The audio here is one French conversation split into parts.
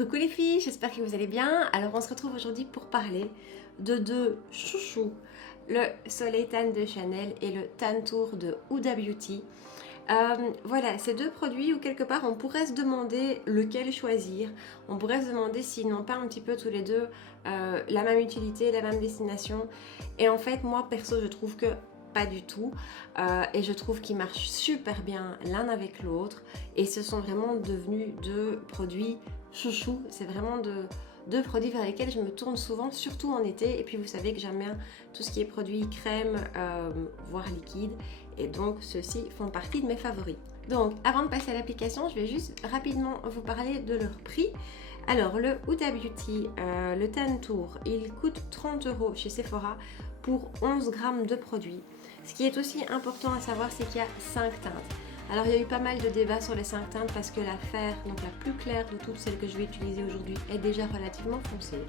Coucou les filles, j'espère que vous allez bien. Alors on se retrouve aujourd'hui pour parler de deux chouchous, le Soleil Tan de Chanel et le Tan Tour de Huda Beauty. Voilà, ces deux produits où quelque part on pourrait se demander lequel choisir. On pourrait se demander s'ils n'ont pas un petit peu tous les deux la même utilité, la même destination. Et en fait, moi perso, je trouve que pas du tout. Et je trouve qu'ils marchent super bien l'un avec l'autre. Et ce sont vraiment devenus deux produits chouchous. C'est vraiment deux produits vers lesquels je me tourne souvent, surtout en été. Et puis vous savez que j'aime bien tout ce qui est produits crème, voire liquide. Et donc ceux-ci font partie de mes favoris. Donc avant de passer à l'application, je vais juste rapidement vous parler de leur prix. Alors le Huda Beauty, le Tan Tour, il coûte 30 € chez Sephora pour 11 grammes de produits. Ce qui est aussi important à savoir, c'est qu'il y a 5 teintes. Alors il y a eu pas mal de débats sur les 5 teintes parce que la fer, donc la plus claire de toutes celles que je vais utiliser aujourd'hui, est déjà relativement foncée.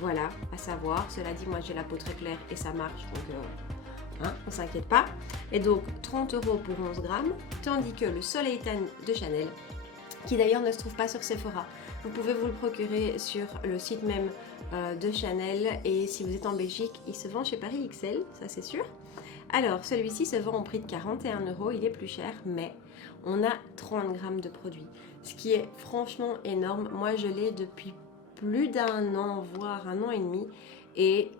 Voilà, à savoir. Cela dit, moi j'ai la peau très claire et ça marche, donc on s'inquiète pas. Et donc 30 € pour 11 grammes, tandis que le Soleil Tan de Chanel, qui d'ailleurs ne se trouve pas sur Sephora, vous pouvez vous le procurer sur le site même de Chanel, et si vous êtes en Belgique, il se vend chez Paris XL, ça c'est sûr. Alors celui-ci se vend au prix de 41 €, il est plus cher, mais on a 30 grammes de produit, ce qui est franchement énorme. Moi je l'ai depuis plus d'un an, voire un an et demi, et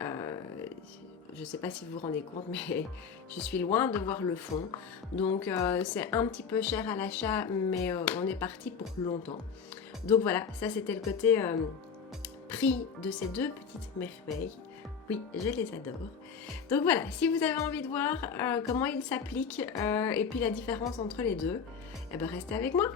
je ne sais pas si vous vous rendez compte, mais je suis loin de voir le fond. Donc c'est un petit peu cher à l'achat, mais on est parti pour longtemps. Donc voilà, ça c'était le côté prix de ces deux petites merveilles. Oui, je les adore. Donc voilà, si vous avez envie de voir comment ils s'appliquent et puis la différence entre les deux, eh ben restez avec moi.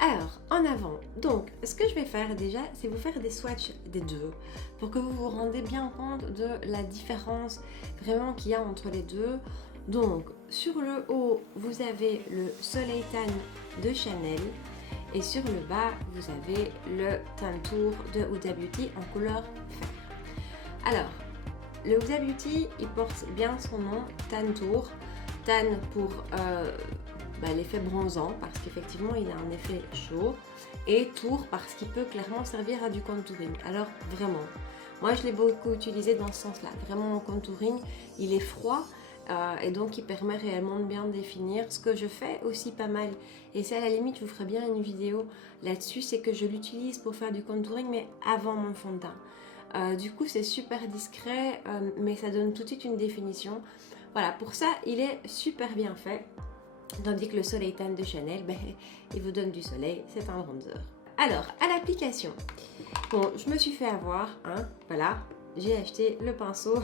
Alors, en avant, donc ce que je vais faire déjà, c'est vous faire des swatchs des deux pour que vous vous rendez bien compte de la différence vraiment qu'il y a entre les deux. Donc, sur le haut, vous avez le Soleil Tan de Chanel et sur le bas, vous avez le Tan Tour de Huda Beauty en couleur fer. Alors, le Huda Beauty, il porte bien son nom, Tan Tour. Tan pour l'effet bronzant, parce qu'effectivement il a un effet chaud, et Tour parce qu'il peut clairement servir à du contouring. Alors vraiment, moi je l'ai beaucoup utilisé dans ce sens-là, vraiment en contouring, il est froid et donc il permet réellement de bien définir. Ce que je fais aussi pas mal, et c'est à la limite, je vous ferai bien une vidéo là-dessus, c'est que je l'utilise pour faire du contouring, mais avant mon fond de teint. Du coup c'est super discret, mais ça donne tout de suite une définition. Voilà, pour ça il est super bien fait. Tandis que le Soleil Tan de Chanel, il vous donne du soleil, c'est un bronzer. Alors, à l'application, bon, je me suis fait avoir, voilà, j'ai acheté le pinceau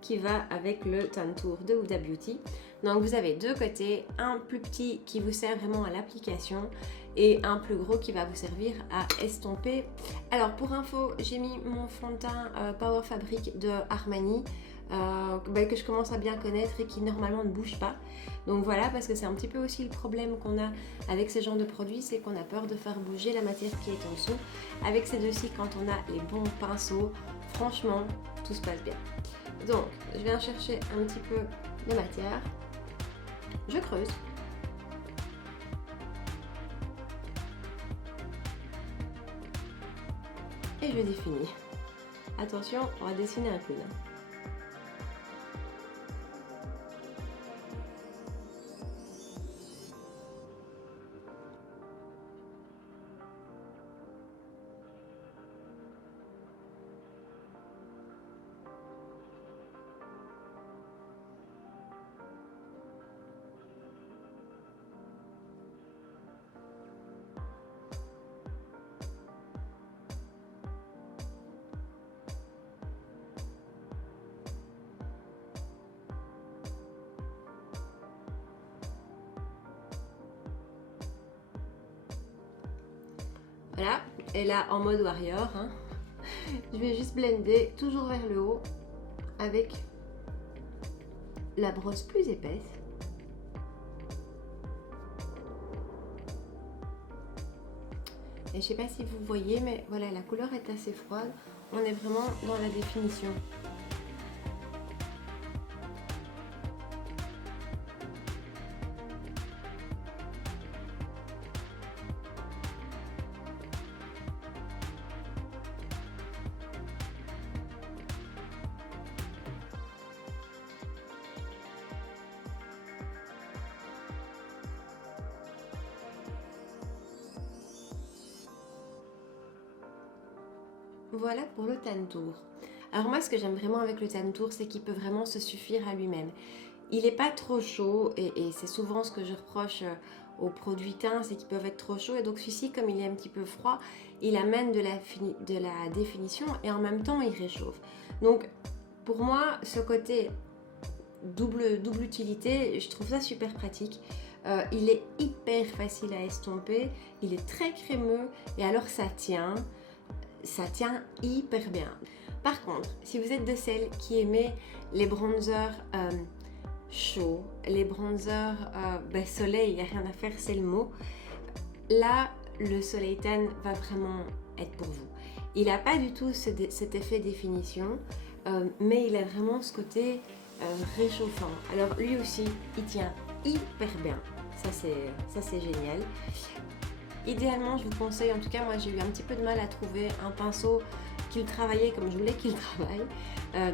qui va avec le Tan Tour de Huda Beauty. Donc vous avez deux côtés, un plus petit qui vous sert vraiment à l'application et un plus gros qui va vous servir à estomper. Alors pour info, j'ai mis mon fond de teint Power Fabric de Armani, que je commence à bien connaître et qui normalement ne bouge pas. Donc voilà, parce que c'est un petit peu aussi le problème qu'on a avec ce genre de produits, c'est qu'on a peur de faire bouger la matière qui est en dessous. Avec ces deux-ci, quand on a les bons pinceaux, franchement, tout se passe bien. Donc, je viens chercher un petit peu de matière, je creuse. Et je définis. Attention, on va dessiner un clown. Voilà, et là en mode warrior, je vais juste blender toujours vers le haut avec la brosse plus épaisse. Et je sais pas si vous voyez, mais voilà, la couleur est assez froide. On est vraiment dans la définition. Voilà pour le Tan Tour. Alors moi, ce que j'aime vraiment avec le Tan Tour, c'est qu'il peut vraiment se suffire à lui-même. Il n'est pas trop chaud et c'est souvent ce que je reproche aux produits teints, c'est qu'ils peuvent être trop chauds. Et donc celui-ci, comme il est un petit peu froid, il amène de la définition et en même temps, il réchauffe. Donc pour moi, ce côté double utilité, je trouve ça super pratique. Il est hyper facile à estomper, il est très crémeux et alors ça tient hyper bien. Par contre, si vous êtes de celles qui aimez les bronzers chauds, les bronzers soleil, il n'y a rien à faire, c'est le mot, là le Soleil Tan va vraiment être pour vous. Il n'a pas du tout cet effet définition, mais il a vraiment ce côté réchauffant. Alors lui aussi, il tient hyper bien. Ça c'est génial. Idéalement, je vous conseille, en tout cas moi j'ai eu un petit peu de mal à trouver un pinceau qui le travaillait comme je voulais qu'il travaille.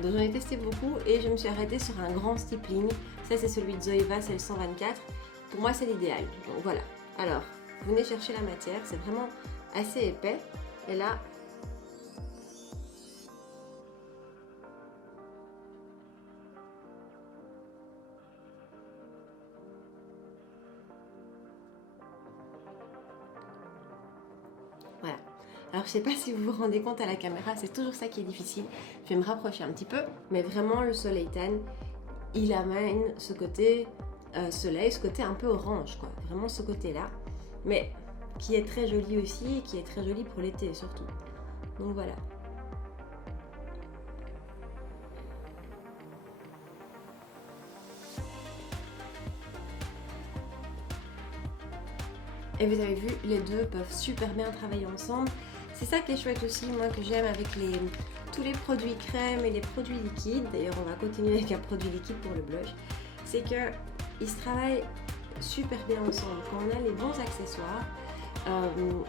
Donc j'en ai testé beaucoup et je me suis arrêtée sur un grand stippling. Ça c'est celui de Zoeva, c'est le 124. Pour moi c'est l'idéal. Donc voilà. Alors, vous venez chercher la matière, c'est vraiment assez épais. Et là, voilà. Alors je sais pas si vous vous rendez compte à la caméra, c'est toujours ça qui est difficile. Je vais me rapprocher un petit peu, mais vraiment le Soleil Tan, il amène ce côté soleil, ce côté un peu orange, quoi. Vraiment ce côté-là, mais qui est très joli aussi et qui est très joli pour l'été surtout. Donc voilà. Et vous avez vu, les deux peuvent super bien travailler ensemble. C'est ça qui est chouette aussi, moi, que j'aime avec tous les produits crème et les produits liquides. D'ailleurs, on va continuer avec un produit liquide pour le blush. C'est qu'ils se travaillent super bien ensemble. Quand on a les bons accessoires,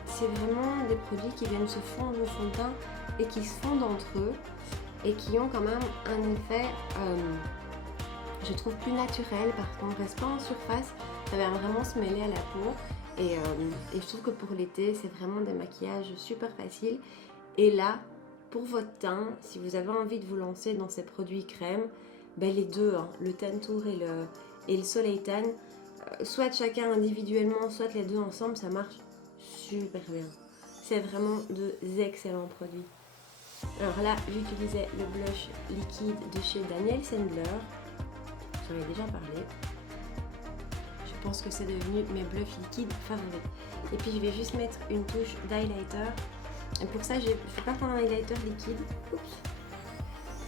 c'est vraiment des produits qui viennent se fondre au fond de teint et qui se fondent entre eux et qui ont quand même un effet, je trouve, plus naturel parce qu'on ne reste pas en surface. Ça va vraiment se mêler à la peau. Et je trouve que pour l'été, c'est vraiment des maquillages super faciles. Et là, pour votre teint, si vous avez envie de vous lancer dans ces produits crème, ben les deux, hein, le Tan Tour et le Soleil Tan, soit chacun individuellement, soit les deux ensemble, ça marche super bien. C'est vraiment de excellents produits. Alors là, j'utilisais le blush liquide de chez Daniel Sandler. J'en ai déjà parlé. Je pense que c'est devenu mes blushs liquides favoris. Et puis je vais juste mettre une touche d'highlighter. Et pour ça, je ne vais pas prendre un highlighter liquide. Oups.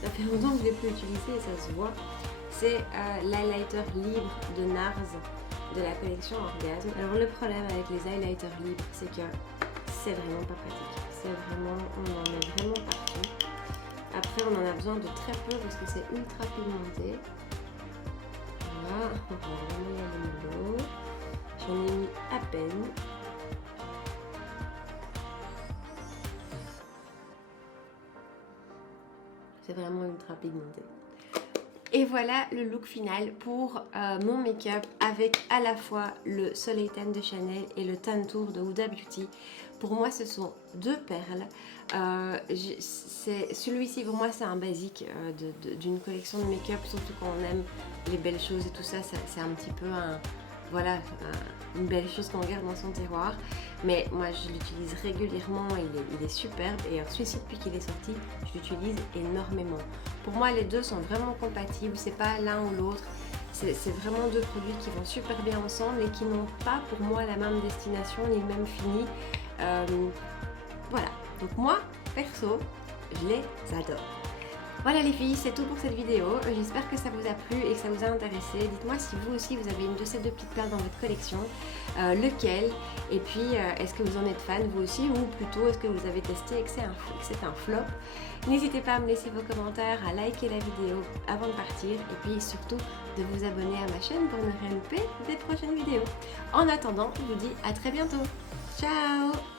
Ça fait longtemps que je ne l'ai plus utilisé et ça se voit. C'est l'highlighter libre de NARS de la collection Orgasme. Alors le problème avec les highlighters libres, c'est que c'est vraiment pas pratique. C'est vraiment, on en met vraiment partout. Après, on en a besoin de très peu parce que c'est ultra pigmenté. Voilà, on va vraiment y aller mollo. J'en ai mis à peine. C'est vraiment ultra pigmenté. Et voilà le look final pour mon make-up avec à la fois le Soleil Tan de Chanel et le Tan Tour de Huda Beauty. Pour moi, ce sont deux perles. Celui-ci, pour moi, c'est un basique d'une collection de make-up, surtout quand on aime les belles choses et tout ça. C'est un petit peu une belle chose qu'on garde dans son tiroir. Mais moi, je l'utilise régulièrement, il est superbe. Et alors, celui-ci, depuis qu'il est sorti, je l'utilise énormément. Pour moi, les deux sont vraiment compatibles. C'est pas l'un ou l'autre. C'est vraiment deux produits qui vont super bien ensemble et qui n'ont pas, pour moi, la même destination ni le même fini. Voilà. Donc moi, perso, je les adore. Voilà les filles, c'est tout pour cette vidéo. J'espère que ça vous a plu et que ça vous a intéressé. Dites-moi si vous aussi vous avez une de ces deux petites perles dans votre collection, lequel, et puis est-ce que vous en êtes fan vous aussi, ou plutôt est-ce que vous avez testé et que c'est un flop. N'hésitez pas à me laisser vos commentaires, à liker la vidéo avant de partir, et puis surtout de vous abonner à ma chaîne pour ne rien louper des prochaines vidéos. En attendant, je vous dis à très bientôt. Ciao!